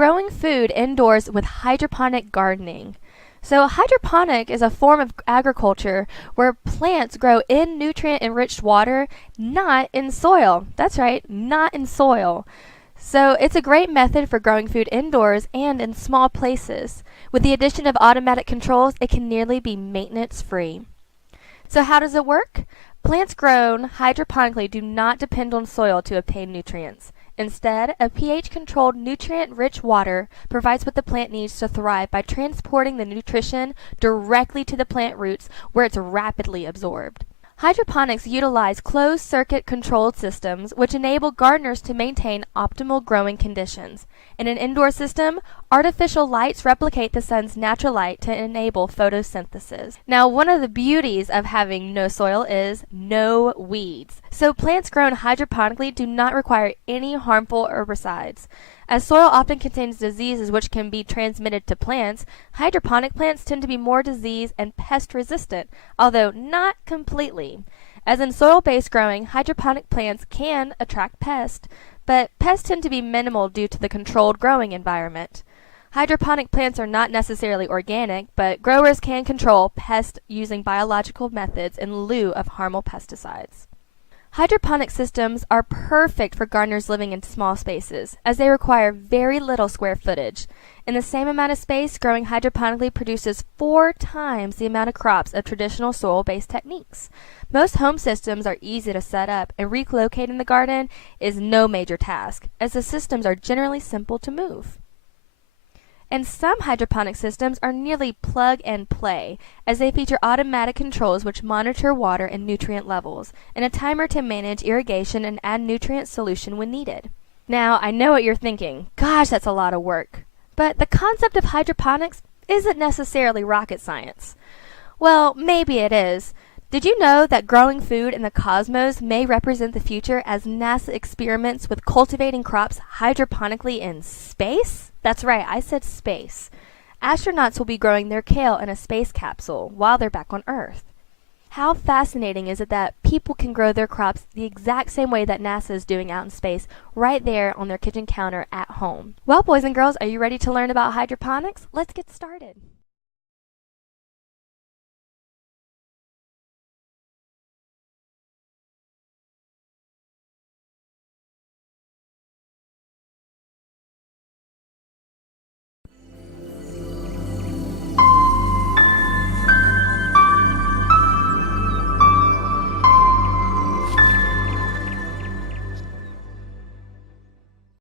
growing food indoors with hydroponic gardening. So hydroponic is a form of agriculture where plants grow in nutrient-enriched water, not in soil. That's right, not in soil. So it's a great method for growing food indoors and in small places. With the addition of automatic controls, it can nearly be maintenance-free. So how does it work? Plants grown hydroponically do not depend on soil to obtain nutrients. Instead, a pH-controlled, nutrient-rich water provides what the plant needs to thrive by transporting the nutrition directly to the plant roots where it's rapidly absorbed. Hydroponics utilize closed-circuit controlled systems which enable gardeners to maintain optimal growing conditions. In an indoor system, artificial lights replicate the sun's natural light to enable photosynthesis. Now, one of the beauties of having no soil is no weeds. So plants grown hydroponically do not require any harmful herbicides. As soil often contains diseases which can be transmitted to plants, hydroponic plants tend to be more disease and pest resistant, although not completely. As in soil-based growing, hydroponic plants can attract pests, but pests tend to be minimal due to the controlled growing environment. Hydroponic plants are not necessarily organic, but growers can control pests using biological methods in lieu of harmful pesticides. Hydroponic systems are perfect for gardeners living in small spaces, as they require very little square footage. In the same amount of space, growing hydroponically produces 4 times the amount of crops of traditional soil-based techniques. Most home systems are easy to set up, and relocating the garden is no major task, as the systems are generally simple to move. And some hydroponic systems are nearly plug and play, as they feature automatic controls which monitor water and nutrient levels, and a timer to manage irrigation and add nutrient solution when needed. Now, I know what you're thinking. Gosh, that's a lot of work. But the concept of hydroponics isn't necessarily rocket science. Well, maybe it is. Did you know that growing food in the cosmos may represent the future as NASA experiments with cultivating crops hydroponically in space? That's right, I said space. Astronauts will be growing their kale in a space capsule while they're back on Earth. How fascinating is it that people can grow their crops the exact same way that NASA is doing out in space, right there on their kitchen counter at home? Well, boys and girls, are you ready to learn about hydroponics? Let's get started.